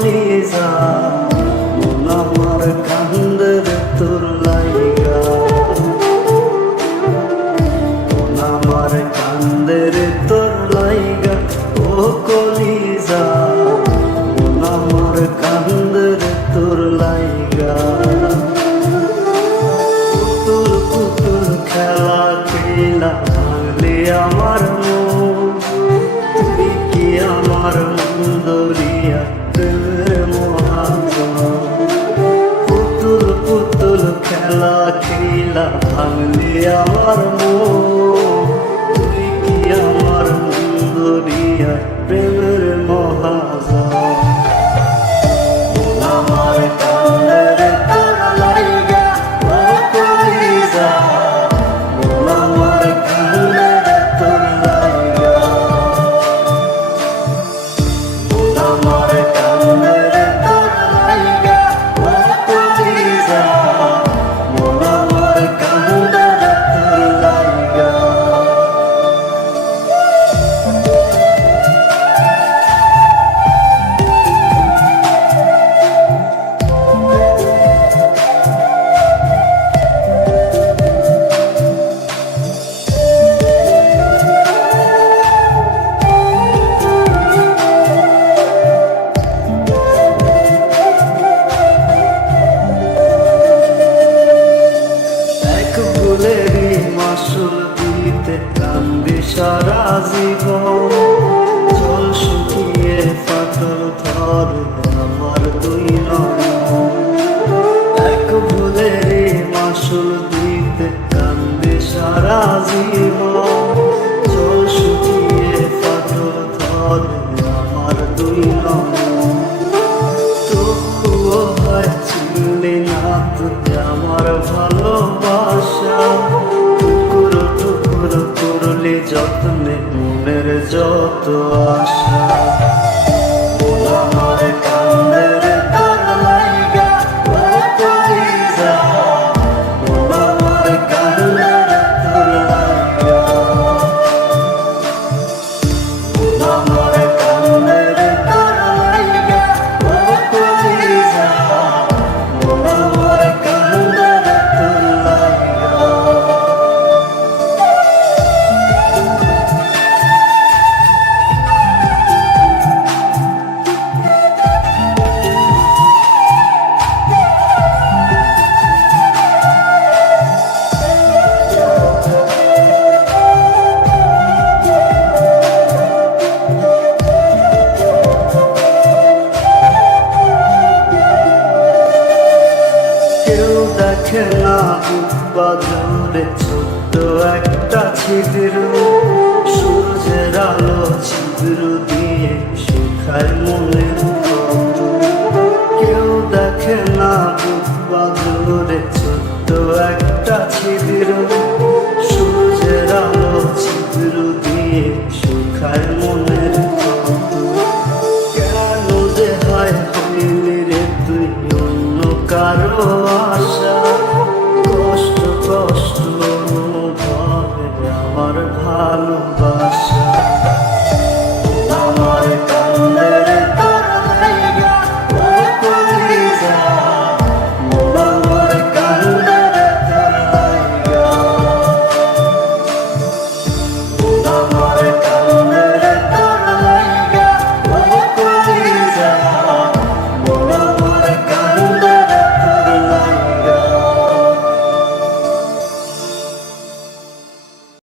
কলিজা মন আমার কান্দে রে তোর লাইগা, মন আমার কান্দে রে তোর লাইগা। ও কলিজা মন আমার কান্দে রে তোর লাইগা। পুতুল পুতুল খেলা খেলা ভাঙলি আমার মন, তুই কি আমার মন দরিয়া প্রেমের মহাজন। পুতুল পুতুল খেলা খেলা ভাঙলি আমার মন, তুই কি আমার মন দরিয়া প্রেমের মহাজন। আমার কান্দে রে তোর লাইগা ও কলিজা, মন আমার কান্দে রে তোর লাইগা, মন আমার কান্দে রে তোর লাইগা ও কলিজা, মন আমার কান্দে রে তোর লাইগা। ফুলেরই মাসুল দিতে কান্দি সারা জীবন, জল শুকিয়ে ফাটল ধরে আমার দুই নয়ন। এক ফুলেরই মাসুল দিতে কান্দি সারা জীবন, জল শুকিয়ে ফাটল ধরে আমার দুই নয়ন। তবুও হয় চিনলি না তুই আমার ভালোবাসা, টুকুর টুকুর করলি যত্নে মনের যত আশা। মন আমার কান্দে রে তোর লাইগা ও কলিজা, মন আমার কান্দে রে তোর লাইগা, মন আমার কান্দে রে তোর লাইগা ও কলিজা, মন আমার কান্দে রে তোর লাইগা। কেউ দেখে না বুক বাজরে ছোট্ট একটা ছিদ্র, সূর্যের আলো ছিদ্র দিয়ে শুকায় মনের ক্ষত। কেউ দেখে না বুক বাজরে ছোট্ট একটা ছিদ্র, সূর্যের আলো ছিদ্র দিয়ে শুকায় মনের ক্ষত। কেন যে হয় হইলি রে তুই অন্য কারো আশা, কষ্ট কষ্ট অনুভবে আমার ভালোবাসা।